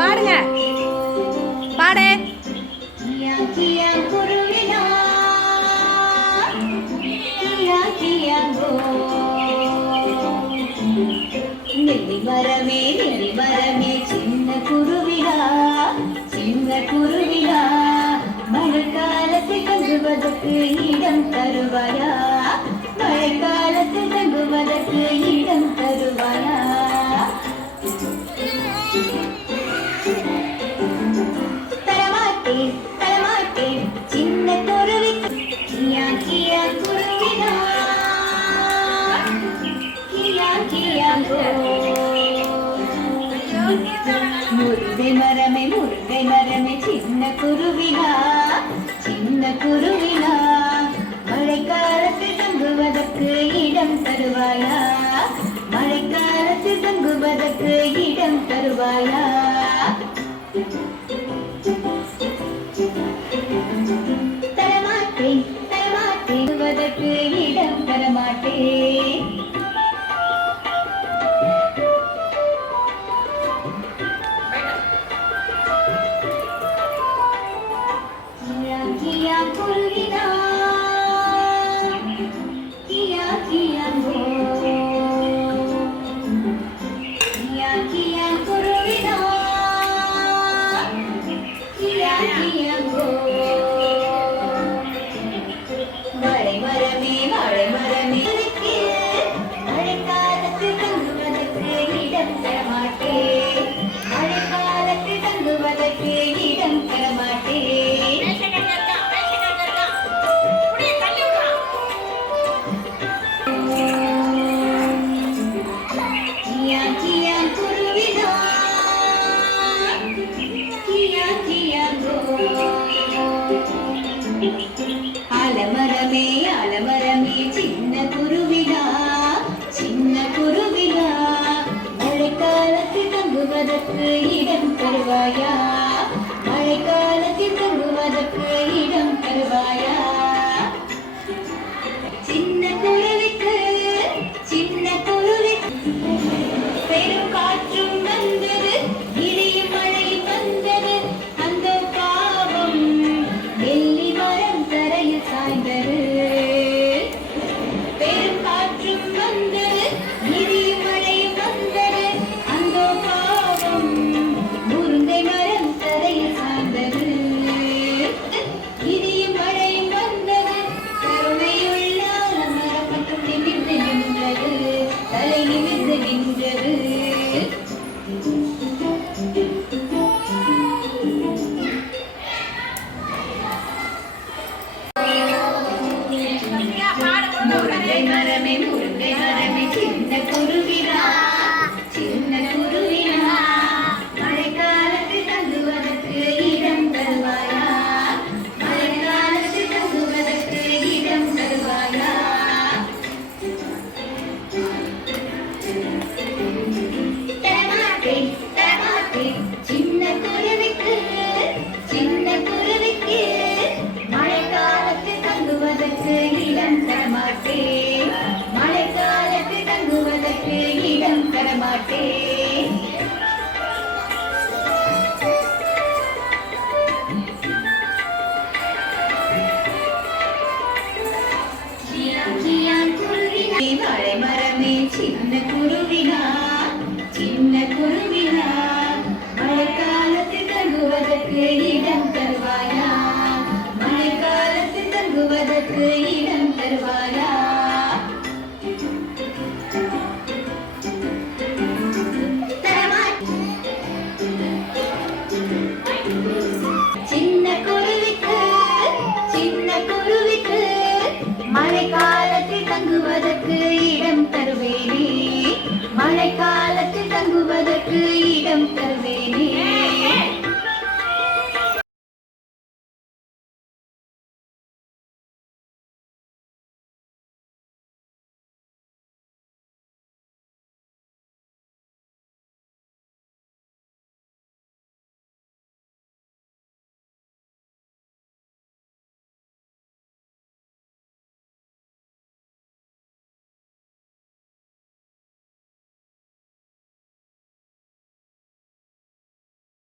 பாடுங்க, பாடு. நெல்லி மரமே நெல்லி மரமே சின்ன குருவிடா, சின்ன குருவிடா, மழைக்காலத்தில் தங்குவதற்கு இடம் தருவாயா, மழைக்காலத்தில் தங்குவதற்கு இடம் தருவாயா. தரமாட்டேன் தரமாட்டேன் சின்ன குருவி, கியா கியா குருவிடா, கியா கியா கோ. முருங்கை மரமே முருங்கை மரமே சின்ன குருவினா, சின்ன குருவினா, மழைக்காலத்தில் தங்குவதற்கு இடம் தருவாயா, மழைக்காலத்தில் தங்குவதற்கு இடம் தருவாயா. தரமாட்டேன் தரமாட்டேன் தங்குவதற்கு இடம் தரமாட்டேன். கியா குருவினா, கியா கியா கோ, கியா கியா குருவினா, கியா கியா கோ. மழை மரமே மழை மரமே, மழைக்காலத்தில் தங்குவதற்கு இடம் தரமாட்டேன், மழைக்காலத்தில் தங்குவதற்கு இடம் தரமாட்டேன். அலமரமே அலமரமே சின்ன குருவிடா, சின்ன குருவிடா, மழைக்காலத்தில் தங்குவதற்கு இடம் தருவாயா, மழைக்காலத்தில் தங்குவதற்கு இடம் தருவாயா. சின்ன குருவிக்கு சின்ன குருவிக்கு பெரும் காற்றும் வந்தது, இடியும் மழை வந்தது, அந்த பாவம் வெள்ளி மரம் தரையில் சாய்ந்தது. பெரும் காற்றும் வந்தது, இடியும் மழை வந்தது, அந்த பாவம் முருங்கை மரம் தரையில் சாய்ந்தது. இடியும் மழை வந்தது, கருணையுள்ள மரம் மட்டும் நிமிர்ந்து நின்றது, தலை நிமிர்ந்து நின்றது. முருங்கை மரமே முருங்கை மரமே சின்ன குருவினா, சின்ன குருவினா, மழைக்காலத்தில் தங்குவதற்கு இடம் தருவாயா, மழைக்காலத்தில் தங்குவதற்கு இடம் தருவாயா. தரமாட்டேன் தரமாட்டேன் சின்ன குருவிக்கு, சின்ன குருவிக்கு, மழைக்காலத்தில் தங்குவதற்கு இடம் தரமாட்டேன், மழைக்காலத்தில் தங்குவதற்கு இடம் தரமாட்டேன். கியா கியா குருவி, மழை மரமே சின்ன குருவி.